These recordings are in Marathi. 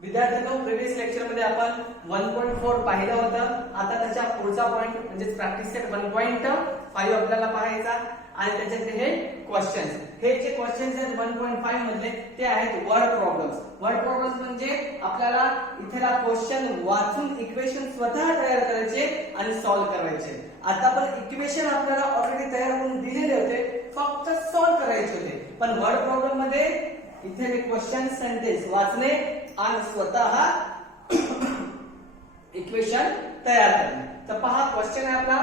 विद्यार्थ्यांनो, प्रिव्हियस लेक्चर मध्ये आपण 1.4 पाहिलं होतं. आता त्याच्या पुढचा पॉइंट म्हणजे प्रॅक्टिस सेट 1.5 आपल्याला पाहायचा आणि त्याच्यातले हे क्वेश्चन्स. हे जे क्वेश्चन्स आहेत 1.5 मधले ते आहेत वर्ड प्रॉब्लेम्स. वर्ड प्रॉब्लेम्स म्हणजे आपल्याला इथेला क्वेश्चन वाचून इक्वेशन स्वतः तयार करायचे आणि सॉल्व्ह करायचे. आता पण इक्वेशन आपल्याला ऑलरेडी तयार करून दिलेले होते, फक्त सॉल्व्ह करायचे होते. पण वर्ड प्रॉब्लेम मध्ये इथे क्वेश्चन सेंटेन्स वाचणे आणि स्वतः इक्वेशन तयार करणे. तर पहा क्वेश्चन आहे आपला,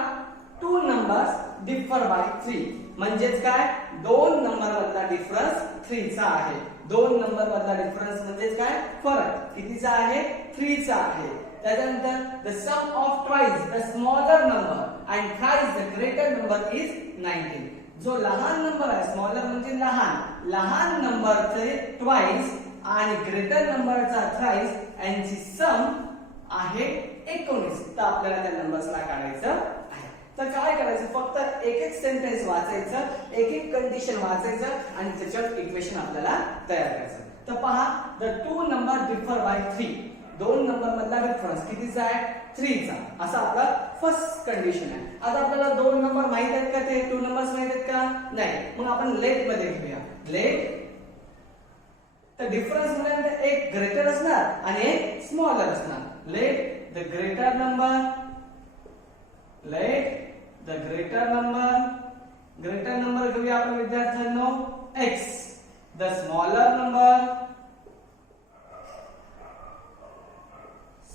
2 नंबर्स डिफर बाय 3. म्हणजेच काय, दोन नंबर मधला डिफरन्स 3 चा आहे. दोन नंबर मधला डिफरन्स म्हणजेच काय, फरक कितीचा आहे, 3 चा आहे. त्याच्यानंतर the sum of twice the smaller number and thrice the greater number is 19. जो लहान नंबर आहे, स्मॉलर म्हणजे लहान, लहान नंबरचे ट्वाइस आणि ग्रेटर नंबरचा थ्राइस यांची सम आहे 19. तर आपल्याला त्या नंबर्सला काढायचं आहे. तर काय करायचं, फक्त एक एक सेंटेन्स वाचायचं, एक एक कंडिशन वाचायचं आणि त्याच्यावर इक्वेशन आपल्याला तयार करायचं. तर पहा, द 2 नंबर डिफर बाय 3. दोन नंबर मधला डिफरन्स कितीचा आहे, 3 चा. असा आपला फर्स्ट कंडिशन आहे. आता आपल्याला दोन नंबर माहित आहेत का, ते 2 नंबर्स माहित आहेत का, नाही. मग आपण लेट मध्ये घेऊया. लेट तर डिफरन्स मध्ये एक ग्रेटर असणार आणि एक स्मॉलर असणार. Let the greater number, let the greater number, greater number घेऊया आपण विद्यार्थ्यांनो x. The smaller number,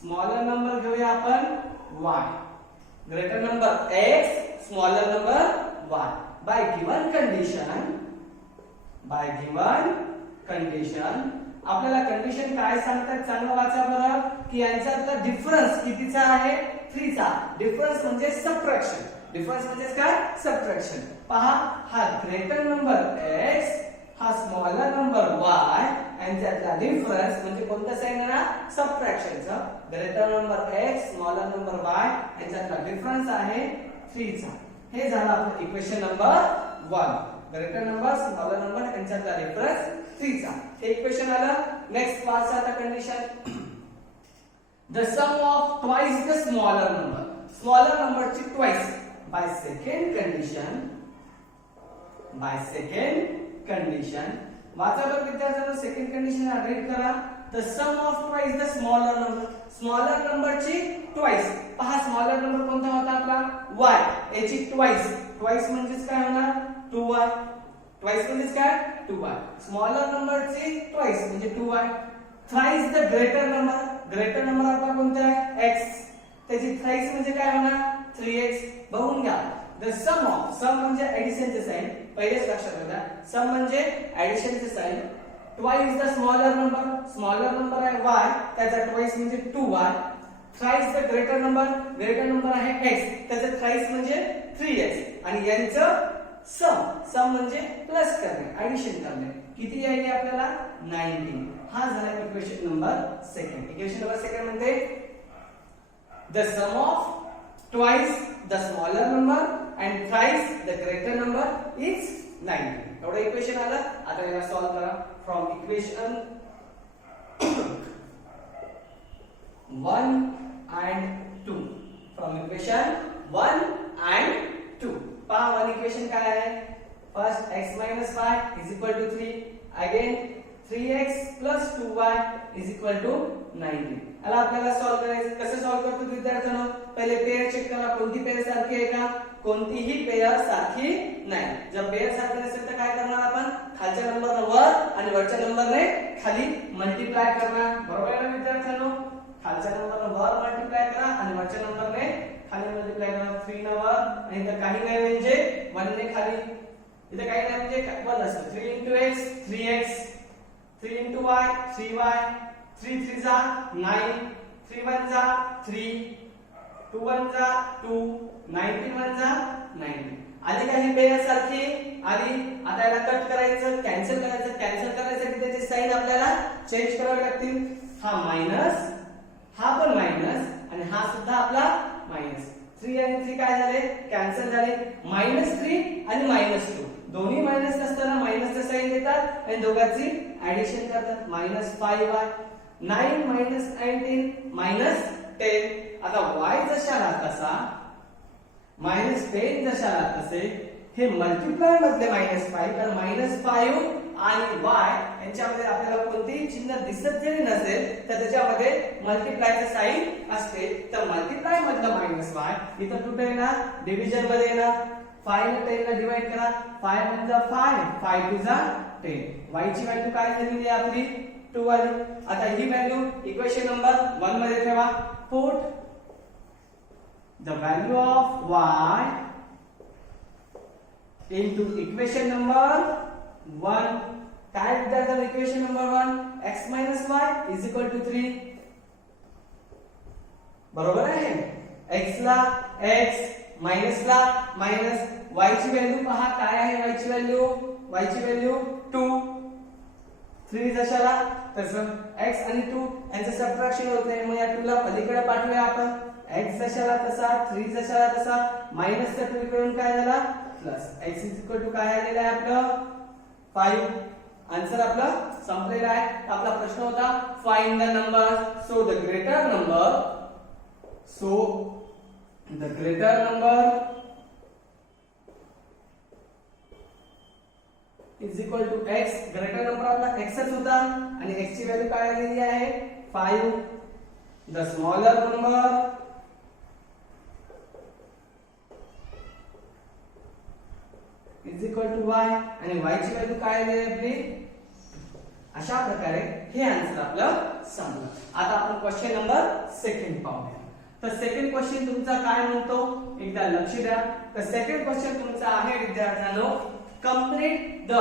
smaller number घेऊया आपण y. Greater number x, smaller number y. Bye given condition, bye given condition आपल्याला कंडिशन काय सांगतात, चांगलं वाचा बरं, की यांच्यातला डिफरन्स कितीचा आहे, 3 चा. डिफरन्स म्हणजे सबट्रॅक्शन. डिफरन्स म्हणजे काय, सबट्रॅक्शन. पहा, हा ग्रेटर नंबर x, हा स्मॉलर नंबर y, यांच्यातला डिफरन्स म्हणजे कोणता साइन आहे ना, सबट्रॅक्शनचा. Greater number x, smaller number y, यांच्यातला डिफरन्स आहे 3 चा. हे झालं आपलं equation number 1. Greater number, smaller number यांच्यातला डिफरन्स 3 चा. हे इक्वेशन आलं. नेक्स्ट पाच आता condition, the sum of twice the smaller number. Smaller नंबरची twice by second condition, by second condition. वाचा बरं विद्यार्थ्यांनो, सेकंड कंडिशन रीड करा. The sum of twice the smaller number. Smaller नंबरची ट्वाइस. पहा, स्मॉलर नंबर कोणता होता आपला, y. याची ट्वाइस, ट्वाइस म्हणजेच काय होणार, 2y. ट्वाइस म्हणजेच काय, 2y. स्मॉलर नंबरची ट्वाइस म्हणजे 2y. Thrice the greater number. Greater number आपला कोणता आहे, x. त्याची थ्राइस म्हणजे काय होणार, 3x. बघून घ्या. द सम ऑफ, सम म्हणजे ऍडिशनचे साइन, पहिलेच लक्षात ठेवा. सम म्हणजे ऍडिशनचे sign. Twice the smaller number, smaller number आहे y, त्याचा ट्वाइस म्हणजे 2y. Thrice the greater number, greater number आहे x, त्याचा थ्राइस म्हणजे 3x. आणि यांचं सम, सम म्हणजे प्लस करणे, ऍडिशन करणे. किती आहे आपल्याला, 19. हा झाला equation number second. Equation number second म्हणते the sum of twice the smaller number and thrice the greater number is 19. एवढं इक्वेशन आलं. आता याला सॉल्व करा. From equation 1 and 2. From equation 1 and 2. पहा 1 इक्वेशन काय आहे, first x minus y is equal to 3. Again 3x plus 2y is equal to 19. याला आपल्याला सॉल्व करायचं. कसं सॉल्व करतो विद्यार्थ्यांनो, पहिले पेयर चेक करा, कोणती पेयर सारखी आहे का, कोणतीही पेयर सारखी नाही. जर पेयर सारखी नसेल तर काय करणार आपण, खालच्या नंबरने वर आणि वरच्या नंबरने खाली मल्टिप्लाय करणार. बरोबर आहे ना विद्यार्थ्यांनो, खालच्या नंबरने वर मल्टिप्लाय करा आणि वरच्या नंबरने खाली मल्टिप्लाय करा. 3 ने वर आणि इथं काही नाही म्हणजे 1 ने खाली, इथं काही नाही म्हणजे 1 असतं. 3 into x 3x, 3 into y 3y, 3 3 जा 9, 3 1 जा 3, 2 1 जा 2, 19 1 जा 19. आधी काही पेयर सारखी आली. आता याला कट करायचं, कॅन्सल करायचं. कॅन्सल करायसाठी त्याचे साइन आपल्याला चेंज करावे लागतील. हा मायनस, हा पण मायनस आणि हा सुद्धा आपला मायनस. 3 आणि 3 काय झाले, कॅन्सल झाले. -3 आणि -2 दोन्ही मायनस असताना मायनसचा साइन देतात आणि दोघांची ऍडिशन करतात. -5y 9 minus 19 minus 10. आता y जशाला तसा -10 जशाला तसे हे मल्टिप्लाय मधले -5 तर -5 आणि y यांच्यामध्ये आपल्याला कोणतेही चिन्ह दिसत जरी नसेल तर त्याच्यामध्ये मल्टिप्लायचं साइन असते. तर मल्टिप्लाय मधलं -y इथं कुठे येणार? डिव्हिजन मध्ये येणार. 5 ने 10 ला डिवाइड करा. 5 म्हणजे 5 5 टू 10. y ची व्हॅल्यू काय झालेली आहे आपली? 2 आली. आता ही व्हॅल्यू इक्वेशन नंबर 1 मध्ये ठेवा. Put the value of y into equation number 1. काय विद्यार्थ्यांनो equation number 1 x y is equal to 3. बरोबर आहे. x ला x मायनस ला मायनस. y ची व्हॅल्यू पहा काय आहे? y ची व्हॅल्यू 2. 3 जशाला तसं x आणि 2 यांचं सबट्रॅक्शन होत नाही, मग या 2 ला पलीकडे पाठवूया आपण. x जशाला तसा 3 जशाला तसा मायनसचा 2 इकडून काय झाला plus. x is equal to काय आलेला आहे आपलं 5. आन्सर आपलं संपलेला आहे. आपला प्रश्न होता find the number. So the greater number is equal to x. Greater number आपला x च होता आणि x ची व्हॅल्यू काय आलेली आहे 5. The smaller number is equal to y आणि y ची व्हॅल्यू काय आली आहे आपली. अशा प्रकारे हे आन्सर आपलं संपलं. आता आपण क्वेश्चन नंबर 2 पाहूया. तर सेकंड क्वेश्चन तुमचा काय म्हणतो एकदा लक्ष द्या. तर सेकंड क्वेश्चन तुमचा आहे विद्यार्थ्यांनो complete the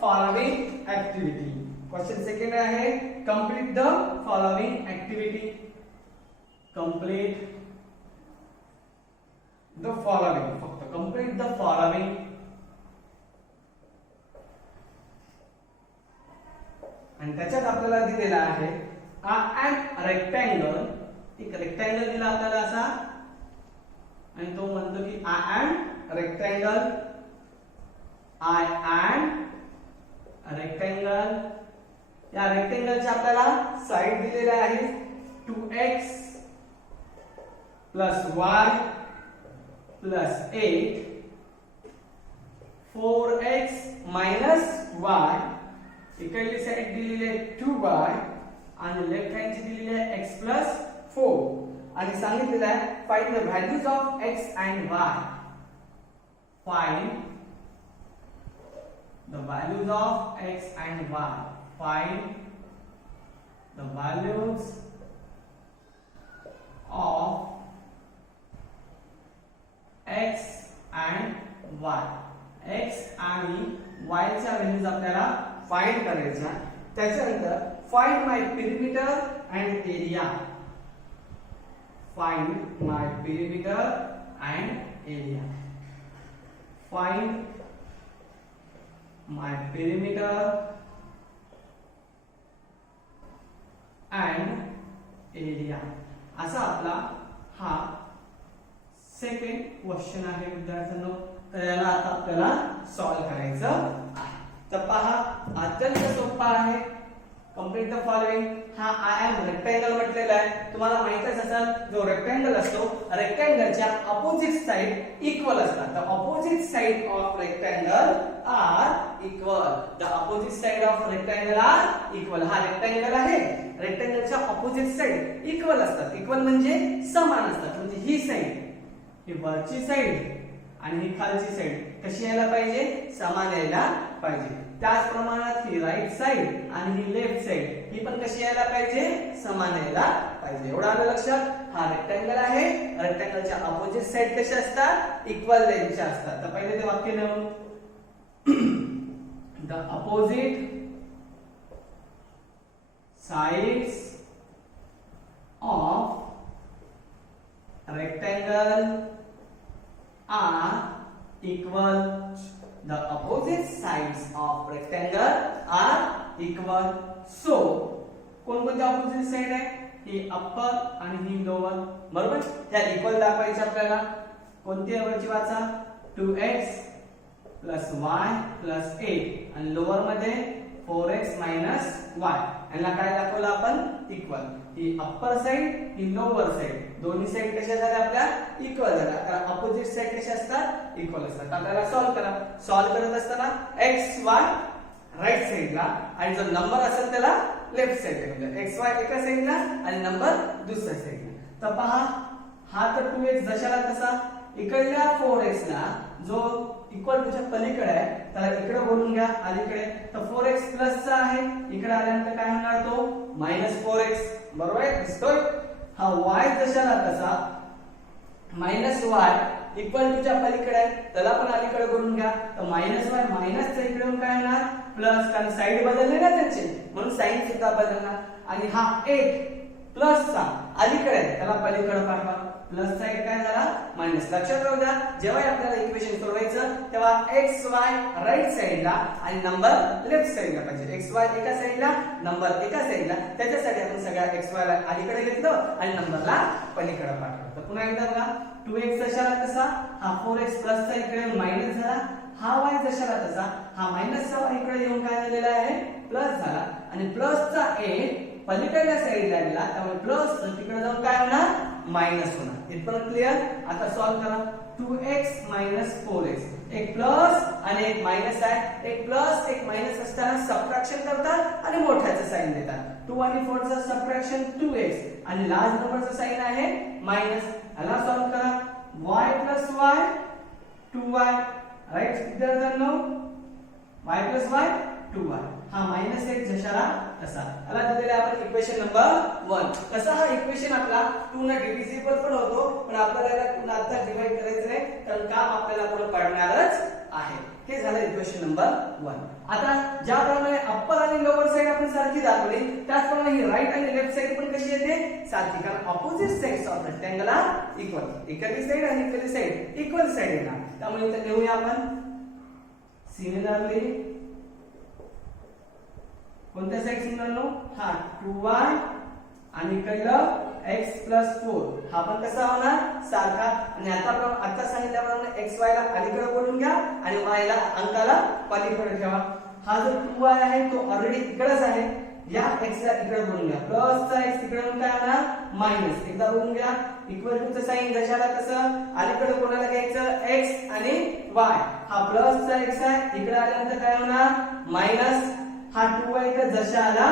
following activity. Question second आहे complete the following activity. Complete the following, फक्त कंप्लीट द फॉलोइंग. आणि त्याच्यात आपल्याला दिलेला आहे an rectangle. एक रेक्टँगल दिला आपल्याला असा आणि तो म्हणतो की I am rectangle. या रेक्टँगलच्या आपल्याला साइड दिलेल्या आहेत 2x plus y plus 8, 4x minus y. इकडली side दिलेली आहे 2y आणि लेफ्ट हँडची दिलेली आहे x plus 4 आणि सांगितलेलं आहे find the values of x and y. Find the values of x and y. Find the values of x and y. x आणि y च्या व्हॅल्यूज आपल्याला फाइंड करायच्या. त्याच्यानंतर find my perimeter and area. Find my perimeter and area. Find my perimeter and area. असा आपला हा सेकंड क्वेश्चन आहे विद्यार्थ्यांनो. तर याला आता आपल्याला सॉल्व करायचं आहे. तर पहा अत्यंत सोपा आहे. Complete the following. हा आय एम रेक्टँगल म्हटलेला आहे. तुम्हाला माहितच असेल जो रेक्टँगल असतो रेक्टँगलच्या अपोजिट साइड इक्वल असतात. The opposite side of rectangle are equal. The opposite side of rectangle are equal. हा रेक्टँगल आहे. रेक्टँगलच्या अपोजिट साइड इक्वल असतात. इक्वल म्हणजे समान असतात. म्हणजे ही साइड, ही वरची साइड आणि ही खालची साइड कशी यायला पाहिजे? समान यायला पाहिजे. त्याच प्रमाणात ही राइट साइड आणि ही लेफ्ट साइड ही पण कशी यायला पाहिजे? समान यायला पाहिजे. एवढं आलं लक्षात. हा रेक्टँगल आहे. रेक्टँगलच्या अपोजिट साइड कशा असतात? इक्वल लेंथच्या असतात. तर पहिले ते वाक्य लिहू. The opposite sides of rectangle are equal. The opposite sides of rectangle are equal. So कोणकोणती ऑपोजिट साइड आहे? ही अप्पर आणि ही लोअर. बरोबर. त्या इक्वल दाखवायचे आपल्याला. कोणती वरची वाचा? 2x plus y plus 8 आणि लोअर मध्ये 4x minus y. यांना काय दाखवलं आपण? इक्वल. ही अप्पर साइड ही लोअर साइड दोन्ही साइड कशा झाल्या आपल्या इक्वल झाल्या. कारण अपोजिट साइड कशा असतात इक्वल असतात. आपल्याला सॉल्व्ह करा. सॉल्व्ह करत असताना x y राईट साइडला आणि जो नंबर असेल त्याला लेफ्ट साइडला म्हणजे एक्स वाय एका साइडला आणि नंबर दुसऱ्या साइडला. तर पहा हा तर 2x जशाला तसा इकडल्या 4x ला जो इक्वल टूच्या पलीकडे आहे त्याला इकडे बोलून घ्या अलीकडे. तर 4x प्लस चा आहे इकडे आल्यानंतर काय होणार तो -4x बरोबर आहे दिसतोय. हा y जशाला तसा -y इक्वल टूच्या पलीकडे आहे त्याला पण अलीकडे बोलून घ्या. तर -y मायनसचा इकडे येऊन काय होणार प्लस कारण साइड बदलले ना त्यांचे म्हणून साइन सुद्धा बदलणार. आणि हा 1 प्लसचा अलीकडे आहे त्याला पलीकडे पाठवा. प्लसचा एक काय झाला मायनस. लक्षात राहू द्या जेव्हा आपल्याला इक्वेशन सोडवायचं तेव्हा एक्स वाय राईट साइडला आणि नंबर लेफ्ट साइडला पाहिजे. एक्स वाय एका साइडला नंबर एका साइडला. त्याच्यासाठी आपण सगळ्या एक्स वाय ला अलीकडे घेतलं आणि नंबरला पलीकडे पाठवलं. तर पुन्हा एकदा बघा 2x जशाला तसा हा 4x प्लसचा इकडे मायनस झाला. हा y जशाला तसा हा मायनसचा y इकडे येऊन काय झालेला आहे प्लस झाला. आणि प्लसचा a पलीकडल्या साइडला गेला त्यामुळे प्लस तिकडे जाऊन काय होणार मायनस होणार. इथपर्यंत क्लिअर. आता सॉल्व्ह करा. 2x 4x एक प्लस आणि एक मायनस आहे. एक प्लस एक मायनस असताना सबट्रॅक्शन करतात आणि मोठ्याचं साइन देतात. 2 आणि 4 चा सबट्रॅक्शन 2x आणि लार्ज नंबरचा साइन आहे मायनस. याला सॉल्व्ह करा. y y 2y राइट विद्यार्थ्यांनो y y 2y हा -1 जशाला तसा. याला दिलेले आपण इक्वेशन नंबर 1. कसा हा इक्वेशन आपला 2 ने डिव्हिजिबल पण होतो पण आपल्याला याला 2 आता डिवाइड करायचं नाही कारण काम आपल्याला पुढे पडणारच आहे. हे झालं इक्वेशन नंबर 1. आता ज्याप्रमाणे अप्पर आणि लोअर साइड आपण सारखी दाखवली त्याचप्रमाणे ही राइट आणि लेफ्ट साइड पण कशी येते सारखी. कारण opposite sides of rectangle are equal. इकडली साइड आणि इकडली साइड इक्वल साइड येणार. त्यामुळे इथे लिहूया आपण सिमिलरली कोणत्या साइड सिमिलर हा 2y आणि इकडलं x 4 हा पण कसा होणार सारखा. आणि आता सांगितल्याप्रमाणे x y ला अलीकडे बोलून घ्या आणि y ला अंकाला पलीकडे ठेवा. हा जो 2y आहे तो ऑलरेडी इकडेच आहे. या x ला इकडे बोलून घ्या. प्लस चा x इकडे काय होणार मायनस. एकदा बोलून घ्या. इक्वल टू चं साइन जशाला तसं अलीकडे कोणाला घ्यायचं x आणि y. हा प्लस चा x आहे इकडे आल्यानंतर काय होणार मायनस. हा 2y इथे जशा आला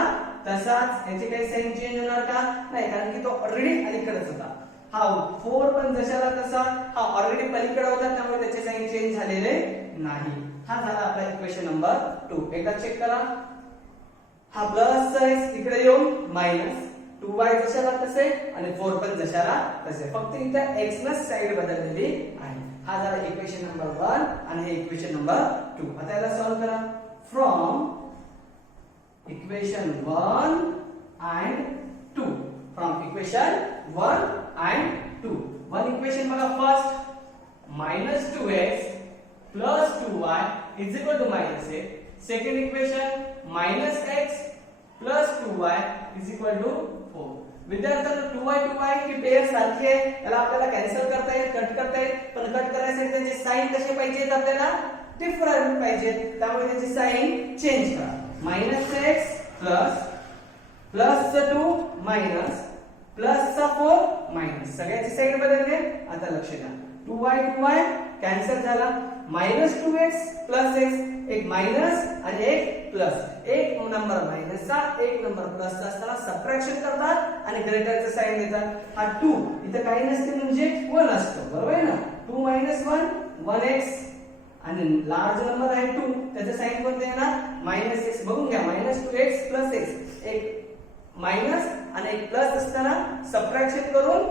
तसाच याचे काही साइन चेंज होणार का नाही कारण की तो ऑलरेडी अलीकडेच होता. हा 4 पण जशाला तसा हा ऑलरेडी पलीकडे होता त्यामुळे त्याचे साइन चेंज झालेले नाही. हा झाला आपला इक्वेशन नंबर 2. एकदा चेक करा. हा प्लस चा x इकडे येऊन मायनस 2y जशाला तसे आणि 4 पण जशाला तसे फक्त इथे x न साइड बदललेली आहे. हा झाला इक्वेशन नंबर 1 आणि हे इक्वेशन नंबर 2. आता याला सॉल्व्ह करा. From equation 1 and 2 from equation 1 and 2 one equation बघा first -2x plus 2y is equal to -8. second equation -x plus 2y is equal to 4. विद्यार्थ्यांनो 2y ही पेयर सारखी आहे. याला आपल्याला कॅन्सल करता येईल कट करता येईल पण कट करण्यासाठी त्याचे साइन कसे पाहिजेत आपल्याला डिफरंट पाहिजेत. त्यामुळे त्याची साइन चेंज करा. -x plus 2 minus plus 4 minus सगळ्याची साइड बदलले. आता लक्ष द्या 2y कॅन्सल झाला. -2x प्लस x एक मायनस आणि एक प्लस. एक नंबर मायनसचा एक नंबर प्लसचा असताना सबट्रॅक्शन करतात आणि ग्रेटरचं साइन देतात. हा 2 इथे काही नसते म्हणजे 1 असतो बरोबर आहे ना. 2 1 1x आणि लार्ज नंबर आहे 2 त्याचे साइन कोणते येणार -x. बघून घ्या -2x प्लस x एक मायनस आणि एक प्लस असताना सबट्रॅक्शन करून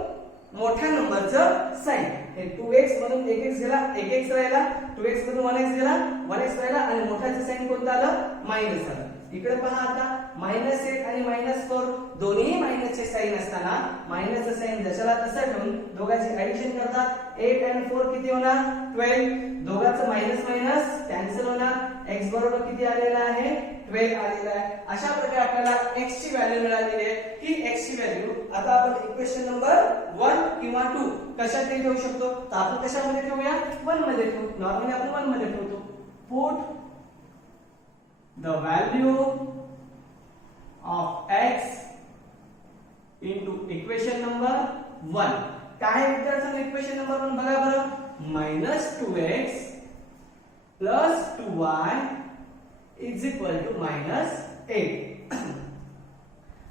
मोठ्या नंबरचं साइन. हे 2x मधून 1x गेला 1x राहिला 2x मधून 1x गेला 1x राहिला आणि मोठ्याचं साइन कोणतं आलं मायनस आलं. इकडे पहा आता -8 आणि -4 दोन्ही मायनसचे साइन असताना मायनसचं साइन जशाला तसा ठेवून दोघांची ऍडिशन करतात. 8 आणि 4 किती होणार 12. दोघांचं मायनस मायनस कॅन्सल होणार. x बरोबर किती आलेला आहे 12 आलेला आहे. अशा प्रकारे आपल्याला x ची व्हॅल्यू मिळालेली आहे. ही x ची व्हॅल्यू आता आपण इक्वेशन नंबर 1 किंवा 2 कशात ठेवू शकतो तर आपण कशामध्ये ठेवूया 1 मध्ये ठेवू. नॉर्मली आपण 1 मध्ये ठेवतो. Put the value of x into equation number 1. काय आहे विद्यार्थ्यांनो इक्वेशन नंबर 1 बघा बरं. -2x plus 2y is equal to -8.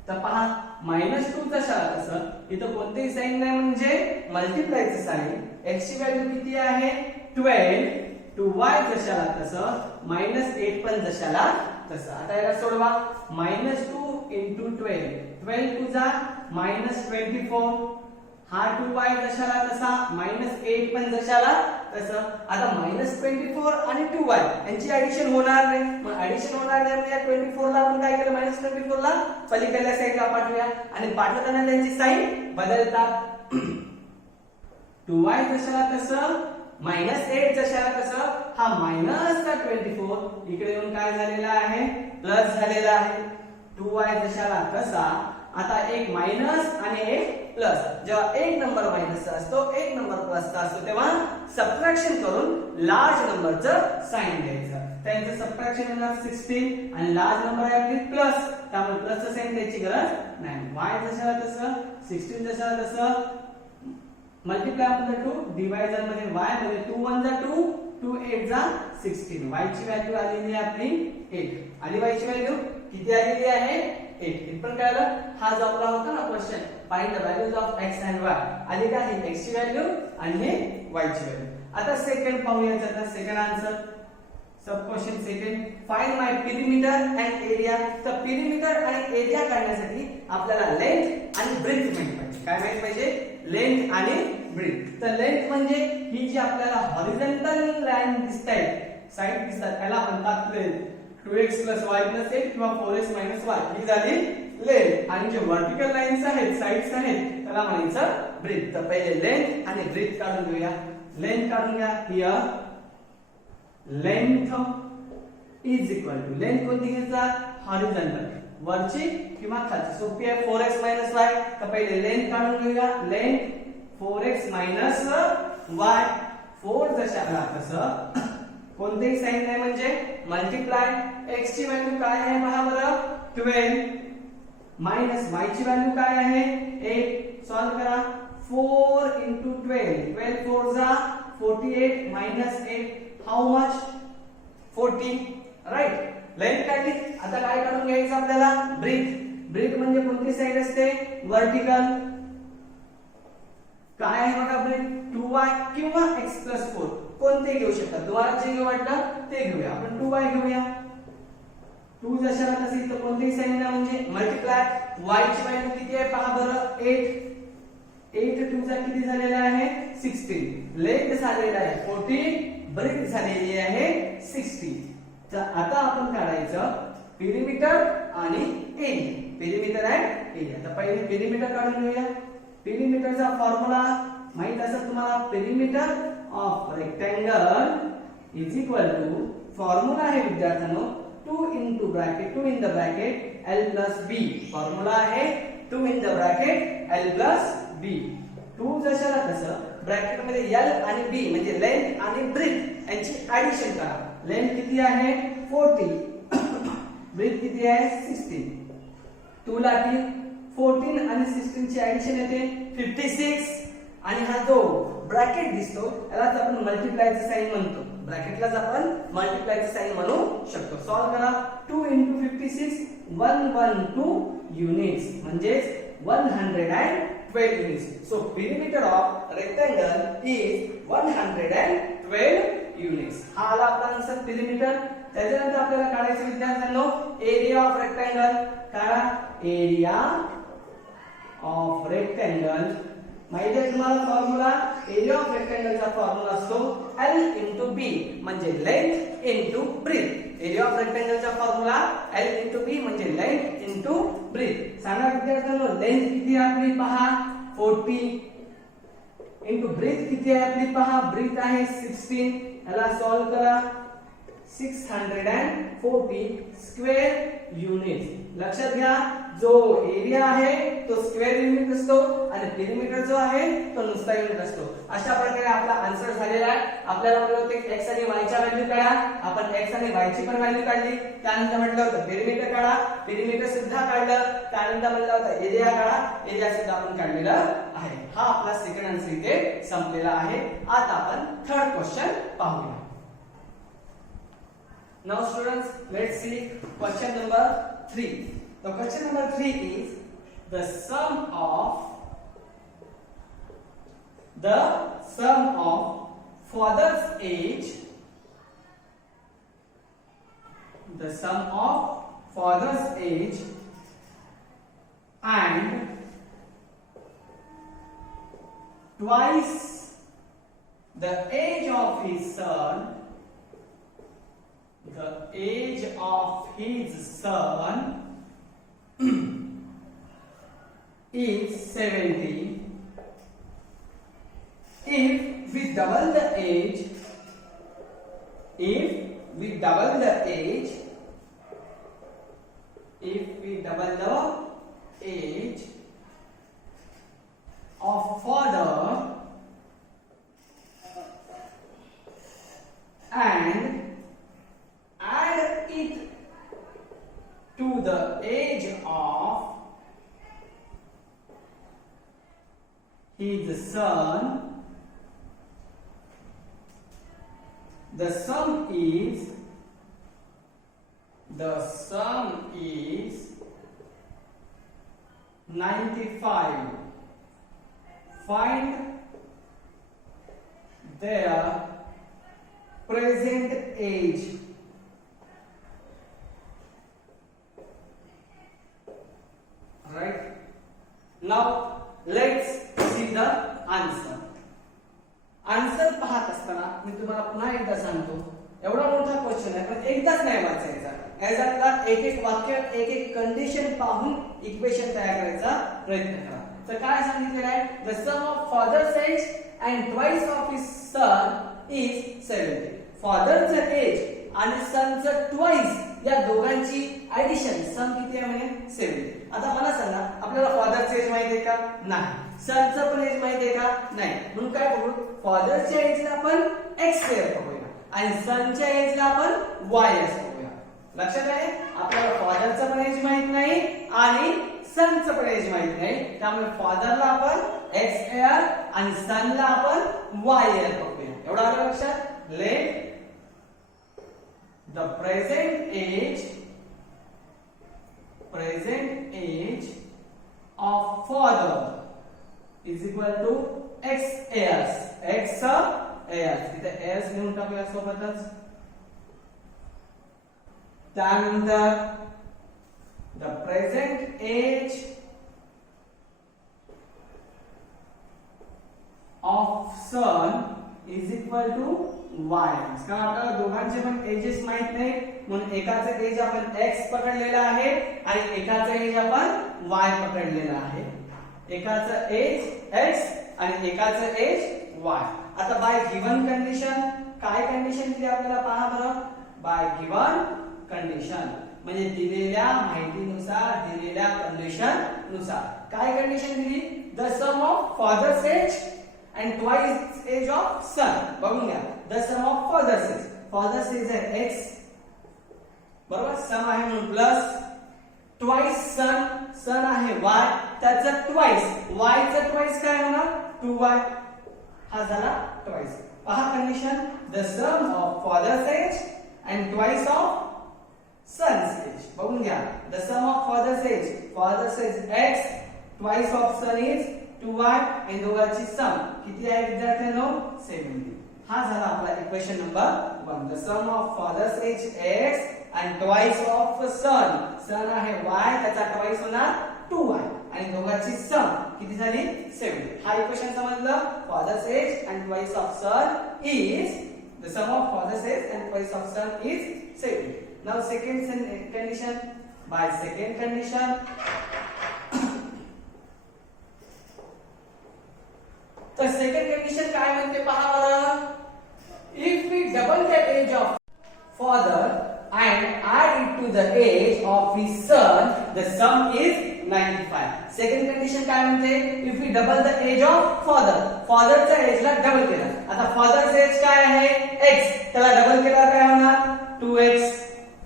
तर पहा -2 कशाला कसं इथं कोणतेही साइन नाही म्हणजे मल्टिप्लायचं साइन. x ची व्हॅल्यू किती आहे 12. 2y जशाला तसं -8 पण जशाला तसं. आता याला सोडवा. -2 इंटू 12. 12 टू जा -24. हा 2y जशाला तसा -8 पण जशाला तसं. आता -24 आणि 2y यांची ऍडिशन होणार नाही. मग ऍडिशन होणार नाही म्हणजे 24 ला आपण काय केलं -24 ला पलीकडल्या साईडला पाठवूया आणि पाठवताना त्यांची साइन बदलतात. 2y जशाला तसं -8 जशाला तसं. हा -24 इकडे येऊन काय झालेला आहे प्लस झालेला आहे. 2y जशाला तसा. आता एक मायनस आणि एक प्लस. जेव्हा एक नंबर मायनसचा असतो एक नंबर प्लसचा असतो तेव्हा सबट्रॅक्शन करून लार्ज नंबरचं साइन द्यायचं. त्यांचं सबट्रॅक्शन येणार 16 आणि लार्ज नंबर आहे आपली प्लस त्यामुळे प्लसचं साइन द्यायची गरज नाही. y जशाला तसं 16 जशाला तसं मल्टिप्लाय मध्ये 2 डिवायजर मध्ये y मध्ये 2 1 जा 2 2 8 जा 16. y ची व्हॅल्यू आलेली आहे आपली 8. आणि y ची व्हॅल्यू किती आलेली आहे 8. इथं काय आलं हा जो आपला होता ना question find the values of x and y. आली का ही x ची व्हॅल्यू आणि हे y ची व्हॅल्यू. आता सेकंड पाहूया. आता second answer sub question second. Find my perimeter and area. तर पेरिमीटर आणि एरिया काढण्यासाठी आपल्याला लेंथ आणि ब्रेथ माहित पाहिजे. काय माहित पाहिजे लेंथ आणि ब्रेथ. तर लेंथ म्हणजे ही जी आपल्याला हॉरिझॉन्टल लाईन दिसतायत साइड दिसतात त्याला म्हणतात लेंथ. 2x y 8 किंवा 4x y ही झाली लेंथ. आणि जे व्हर्टिकल लाईन्स आहेत साइड्स आहेत त्याला म्हणायचं ब्रेथ. तर पहिले लेंथ आणि ब्रेथ काढून घेऊया. लेंथ काढून घ्या. Here length is equal to length कोणती घेतात हॉरिझॉन्टल वरची किंवा खालची. सोपी आहे 4x y. तर पहिले लेंथ काढून घेऊया. लेंथ 4x y 4 जशाला तसं कोणतेही साइन नाही म्हणजे मल्टिप्लाय. x ची व्हॅल्यू काय आहे पहा बरं 12 मायनस y ची व्हॅल्यू काय आहे 8. सॉल्व करा. 4 into 12 12 4 जा 48 minus 8 how much 40. Right. Length काढली. आता काय काढून घ्यायचं आपल्याला ब्रेथ. ब्रेथ म्हणजे कोणती साइड असते वर्टिकल. काय आहे बघा ब्रेथ 2y किंवा x 4 कोणते घेऊ शकता तुम्हाला जे घेऊ वाटलं ते घेऊया. आपण 2y घेऊया. 2 जशाला तसे इथं कोणतेही साइन नाही म्हणजे मल्टिप्लाय. y ची व्हॅल्यू किती आहे पहा बरं 8. 8 2 चा किती झालेला आहे 16. लेंथ झालेला आहे 40. ब्रेथ झालेली आहे 60. तर आता आपण काढायचं पेरिमीटर आणि एरिया. पेरिमीटर आहे एरिया. तर पहिले पेरिमीटर काढून घेऊया. पेरिमीटरचा फॉर्म्युला माहित असेल तुम्हाला. Perimeter of rectangle is equal to formula आहे विद्यार्थ्यांनो 2 into bracket 2 in the bracket l plus b. Formula आहे 2 in the bracket l plus b. 2 जशाला तसं ब्रॅकेट मध्ये l आणि b म्हणजे लेंथ आणि ब्रेथ यांची ऍडिशन करा. लेंथ किती आहे 40. ब्रेथ किती आहे 16. 2 ला 14 आणि 16 ची ऍडिशन येते 56. आणि हा जो ब्रॅकेट दिसतो यालाच आपण मल्टिप्लायचं साइन म्हणतो. ब्रॅकेटलाच आपण मल्टिप्लायचं साइन म्हणू शकतो. सॉल्व करा. 2 into 56 112 युनिट्स म्हणजे 112 units. So perimeter of rectangle is 112 units. हा आला आपला आन्सर पेरिमीटर. त्याच्यानंतर आपल्याला काढायचं विद्यार्थ्यांनो एरिया ऑफ रेक्टँगल. काढा एरिया ऑफ रेक्टँगल. माहिती आहे तुम्हाला फॉर्म्युला एरिया ऑफ रेक्टँगलचा फॉर्म्युला असतो L into B म्हणजे length into breadth. Area of रेक्टँगलचा फॉर्म्युला L into B म्हणजे लेंथ इनटू ब्रेथ. सांगा विद्यार्थ्यांनो लेंथ किती आहे आपली पहा 40 इनटू ब्रेथ किती आहे आपली पहा ब्रेथ आहे 16. याला सॉल्व करा. 640 स्क्वेअर युनिट्स. लक्षात घ्या जो एरिया आहे तो स्क्वेअर युनिट असतो आणि पेरिमीटर जो आहे तो नुसता युनिट असतो. अशा प्रकारे आपला आन्सर झालेला आहे. आपल्याला म्हटलं होतं की x आणि y च्या व्हॅल्यू काढा. आपण x आणि y ची पण व्हॅल्यू काढली. त्यानंतर म्हटलं होतं पेरिमीटर काढा. पेरिमीटर सुद्धा काढलं. त्यानंतर म्हटलं होतं एरिया काढा. एरिया सुद्धा आपण काढलेला आहे. हा आपला सेकंड आन्सर इथे संपलेला आहे. आता आपण थर्ड क्वेश्चन पाहूया. Now students, let's see question number 3. The question number 3 is the sum of father's age, the sum of father's age and twice the age of his son, the age of his son is 70. If we double the age, of father and add it to the age of his son, the sum is 95. Find their present age. Right? Now let's see the answer. Answer पाहत असताना मी तुम्हाला पुन्हा एकदा सांगतो, एवढा मोठा क्वेश्चन आहे पण एकदाच नाही वाचायचा. याच्यातला एक एक वाक्य एक एक कंडिशन पाहून इक्वेशन तयार करायचा प्रयत्न करा. तर काय सांगितलेलं आहे, the sum of father's age and twice of his son is 70. फादरचं एज आणि सनचं ट्वाइस या दोघांची ऍडिशन सम किती आहे म्हणे 70. आता मला सांगा, आपल्याला फादरचं एज माहिती आहे का? नाही. सनचं पण एज माहिती आहे का? नाही. म्हणून काय करू, फादरच्या एजला आपण x स्क्वेअर बघूया आणि सनच्या एजला आपण y बघूया. लक्षात आहे, आपल्याला फादरचं पण एज माहित नाही आणि सनचं पण एज माहित नाही. त्यामुळे फादरला आपण x स्क्वेअर आणि सनला आपण y बघूया. एवढं आलं लक्षात? Let the present age of father is equal to x years. x years इथे years लिहून टाकूया सोबतच. त्यानंतर the present age of son is equal to y. कारण आपल्याला दोघांचे पण एजेस माहित नाही म्हणून एकाचं एज आपण x पकडलेला आहे आणि एकाचं एज आपण y पकडलेला आहे. एकाचं एज x आणि एकाचं एज y. आता बाय गिवन कंडिशन, काय कंडिशन दिली आपल्याला पहा बरं. बाय गिवन कंडिशन म्हणजे दिलेल्या माहितीनुसार, दिलेल्या कंडिशन नुसार काय कंडिशन दिली, the sum of father's age and twice age of son. बघून घ्या, the sum of father's age. father's age आहे x बरोबर, सम आहे म्हणून प्लस, twice son, son आहे y, त्याचा twice, y चा twice काय होणार 2y. हा झाला twice. पहा condition, the sum of father's age and twice of son's age. बघून घ्या, the sum of father's age x, twice of son is 2y आणि दोघांची सम किती आहे विद्यार्थ्यांनो 70. हा झाला आपला equation number 1. The sum of father's age x आणि ट्वाइस ऑफ सन, सन आहे y, त्याचा ट्वाइस होणार 2y आणि दोघांची सम किती झाली 70. हा इक्वेशन समजलं. फादर्स एज आणि twice of son is, the sum of father's age and twice of son is 70. Now second condition. By second condition, तर सेकंड कंडिशन काय म्हणते पहा बरं. If we double the age of father and add it to the age of his son, the sum is 95. Second condition काय म्हणते, if we double the age of father, फादरचा एजला डबल केला. आता फादरचा एज काय आहे x, त्याला डबल केल्यावर काय होणार 2x,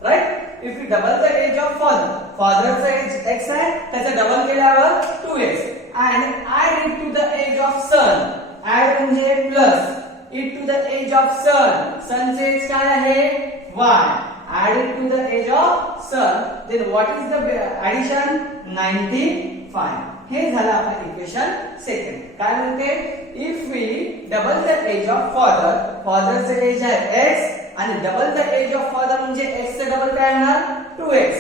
right. If we double the age of father, फादरचा एज x आहे, त्याचा डबल केल्यावर 2x, and add it to the age of son, add म्हणजे plus it to the age of son, son चे एज काय आहे y, add it to the age of son, then what is the addition 95. हे झालं आपलं इक्वेशन सेकंड. काय म्हणते, if we double the age of father, फादरचे एज आहे x आणि double the age of father म्हणजे x चे डबल काय होणार 2x,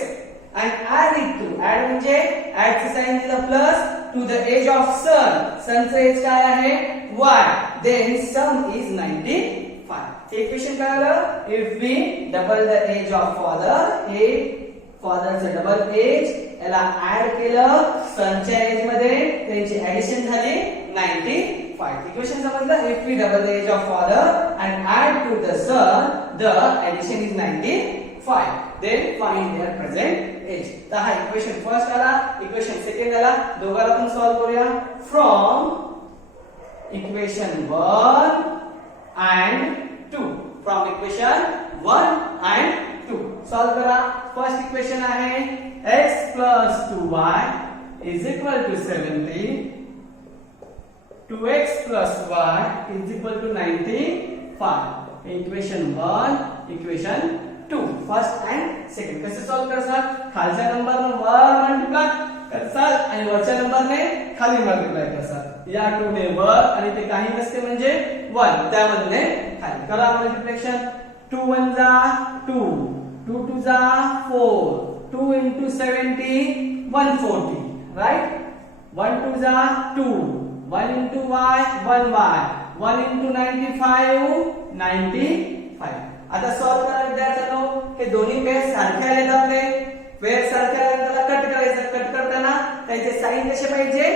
and add it to, add म्हणजे add चे साइन दिलं plus to the age of son, son चे एज काय आहे y, then sum is 95. Equation काय आलं, if we double the age of father, हे फादरचं डबल एज, याला ऍड केलं सनच्या एज मध्ये, त्यांची ऍडिशन झाली 95. इक्वेशन समजलं, if we double the age of father and add to the son, the addition is 95, then find their present age. तर हा इक्वेशन फर्स्ट आला, इक्वेशन सेकंड आला. दोघाला पण सॉल्व्ह करूया. From equation 1 and 2, from equation 1 and 2 solve करा. फर्स्ट इक्वेशन आहे x plus 2y is equal to 70, 2x plus y is equal to 95. Equation 1, equation 2, first and second. कसं सॉल्व करसाल, खालच्या नंबरने वर मल्टिप्लाय करसाल आणि वरच्या नंबरने खाली मल्टिप्लाय करसाल. या 2 ने वर आणि ते काही नसते म्हणजे 1, त्यामधले खाली करा मल्टिप्लिकेशन. 2 1 जा 2, 2 2 जा 4, 2 into 70 140, right. 1 2 जा 2, 1 into y 1y, 1 into 95 95. आता सॉल्व करा विद्यार्थ्यांनो. हे दोन्ही पेअर सारखे आलेत, आपले पेअर सारखे आले, त्याला कट करायचं. कट करताना त्याचे साइन कसे पाहिजे,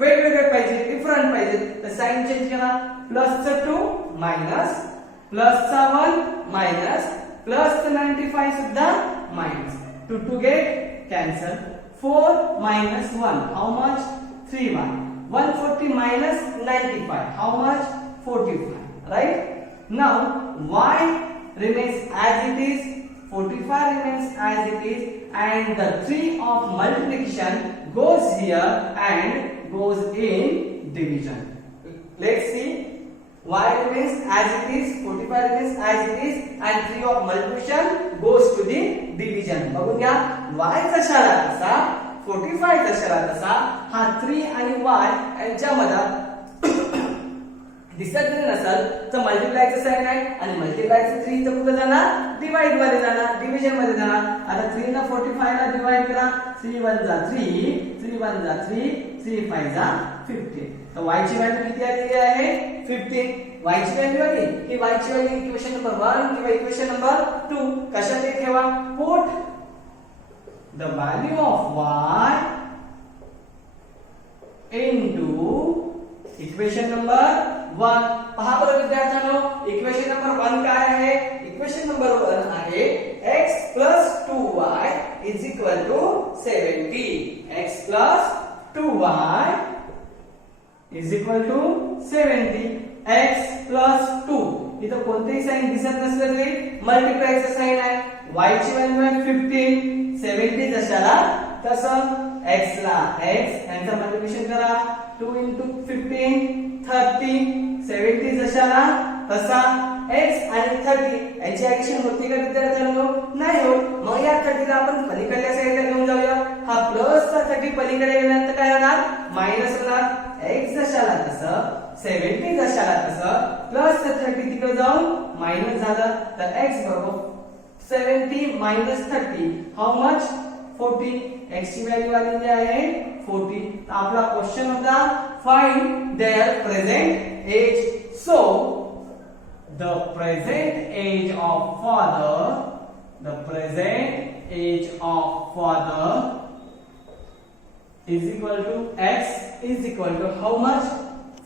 वेगवेगळे पाहिजे, डिफरंट पाहिजे. तर साइन चेंज करा. प्लसचा 2 मायनस, प्लसचा 1 मायनस, प्लस 95 सुद्धा minus. 2 2 get cancel. 4 minus 1, how much 3y. 140 minus 95, how much 45, right. Now y remains as it is, 45 remains as it is, and the 3 of multiplication goes here and goes in division. Let's see. Y remains as it is, 45 remains as it is, and 3 of multiplication goes to the division. बघून घ्या, y चा शाळा कसा, 45 चा शाळा कसा, हा 3 आणि y यांच्यामध्ये दिसत नसेल तर मल्टिप्लायचं साइन आहे, आणि मल्टिप्लायचं 3 तर कुठे जाणार, डिवाइड मध्ये जाणार, डिव्हिजन मध्ये जाणार. आता 3 ला 45 ला डिवाइड करा. 3 1 जा 3, 3 1 जा 3, 3 5 जा 15. तर y ची व्हॅल्यू किती आलेली आहे 15. y ची व्हॅल्यू आली ही y ची व्हॅल्यू इक्वेशन नंबर 1 किंवा इक्वेशन नंबर 2 कशात ठेवा. Put the value of y into equation number 1. पहा बरं विद्यार्थ्यांनो, इक्वेशन नंबर 1 काय आहे, इक्वेशन नंबर 1 आहे x plus 2y is equal to 70. x plus 2y is equal to 70. x plus 2, इथं कोणतेही साइन दिसत नसले तरी मल्टिप्लायचं साइन आहे. y ची व्हॅल्यू आहे 15, 70 जशाला तसं x ला x यांचं मल्टिप्लिकेशन करा. 2 into 15 30, 70 जशाला तसा x आणि 30 यांची ऍडिशन होती का विद्यार्थ्यांनो, नाही होत. मग या 30 ला आपण पलीकडल्या साईडला घेऊन जाऊया. हा प्लस चा 30 पलीकडे गेल्यानंतर काय होणार, मायनस होणार. x जशाला तसं, 70 जशाला तसं, प्लस 30 तिकडे जाऊन मायनस झालं. तर x बरोबर 70 minus 30, how much 40. x ची व्हॅल्यू आलेली आहे 40. तर आपला क्वेश्चन होता find their present age. So the present age of father, the present age of father is equal to x is equal to how much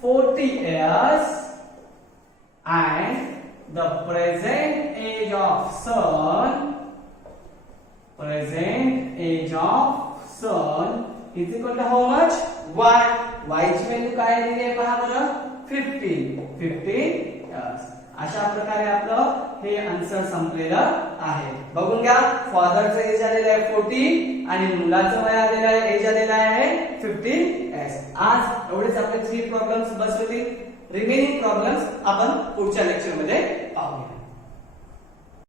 40 years, and the present age of son, present age of son is equal to how much y ची व्हॅल्यू काय दिली आहे पहा बरं 15 years. अशा प्रकारे आपलं हे आन्सर संपलेलं आहे. बघून घ्या फादरचं एज आलेलं आहे 40 आणि मुलाचं वय आलेलं आहे एज आलेलं आहे 15 years. आज एवढेच आपले 3 प्रॉब्लेम्स बसवतील. रिमेनिंग प्रॉब्लेम्स आपण पुढच्या लेक्चर मध्ये पाहूया.